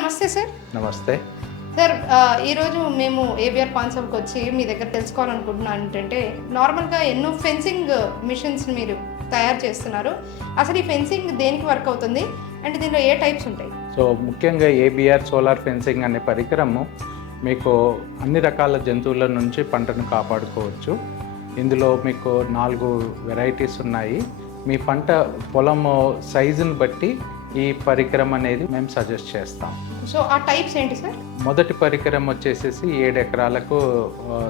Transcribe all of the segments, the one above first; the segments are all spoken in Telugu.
నమస్తే సార్. నమస్తే. సార్ ఈరోజు మేము ఏబిఆర్ పాన్సబ్‌కి వచ్చి మీ దగ్గర తెలుసుకోవాలనుకుంటున్నాను ఏంటంటే, నార్మల్‌గా ఎన్నో ఫెన్సింగ్ మిషన్స్‌ని మీరు తయారు చేస్తున్నారు. అసలు ఈ ఫెన్సింగ్ దేనికి వర్క్ అవుతుంది? అండ్ దీనిలో ఏ టైప్స్ ఉంటాయి? సో ముఖ్యంగా ఏబిఆర్ సోలార్ ఫెన్సింగ్ అనే పరికరము మీకు అన్ని రకాల జంతువుల నుంచి పంటను కాపాడుకోవచ్చు. ఇందులో మీకు 4 వెరైటీస్ ఉన్నాయి. మీ పంట పొలము సైజుని బట్టి ఈ పరికరం అనేది మేము సజెస్ట్ చేస్తాం. సో ఆ టైప్స్ ఏంటి సార్? మొదటి పరికరం వచ్చేసేసి 7 ఎకరాలకు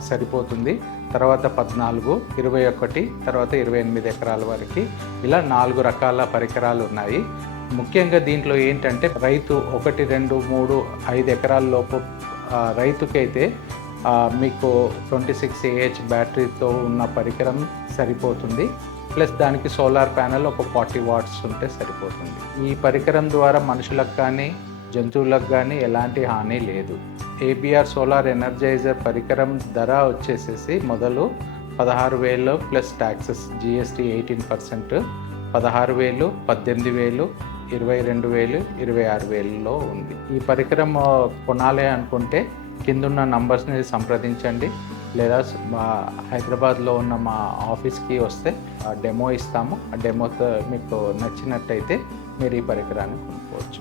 సరిపోతుంది. తర్వాత 14, 21, తర్వాత 28 ఎకరాల వరకు ఇలా 4 రకాల పరికరాలు ఉన్నాయి. ముఖ్యంగా దీంట్లో ఏంటంటే రైతు 1, 2, 3, 5 ఎకరాల లోపు రైతుకైతే మీకు 26Ah బ్యాటరీతో ఉన్న పరికరం సరిపోతుంది. ప్లస్ దానికి సోలార్ ప్యానెల్ ఒక 40 వాట్స్ ఉంటే సరిపోతుంది. ఈ పరికరం ద్వారా మనుషులకు కానీ జంతువులకు కానీ ఎలాంటి హాని లేదు. ఏబిఆర్ సోలార్ ఎనర్జైజర్ పరికరం ధర వచ్చేసేసి మొదలు 16,000 ప్లస్ ట్యాక్సెస్ GST 18%, 16,000, 18,000, 22,000, 26,000లో ఉంది. ఈ పరికరం కొనాలి అనుకుంటే కిందున్న నంబర్స్ని సంప్రదించండి, లేదా మా హైదరాబాద్లో ఉన్న మా ఆఫీస్కి వస్తే డెమో ఇస్తాము. ఆ డెమోతో మీకు నచ్చినట్టయితే మీరు ఈ పరికరాన్ని కొనుక్కోవచ్చు.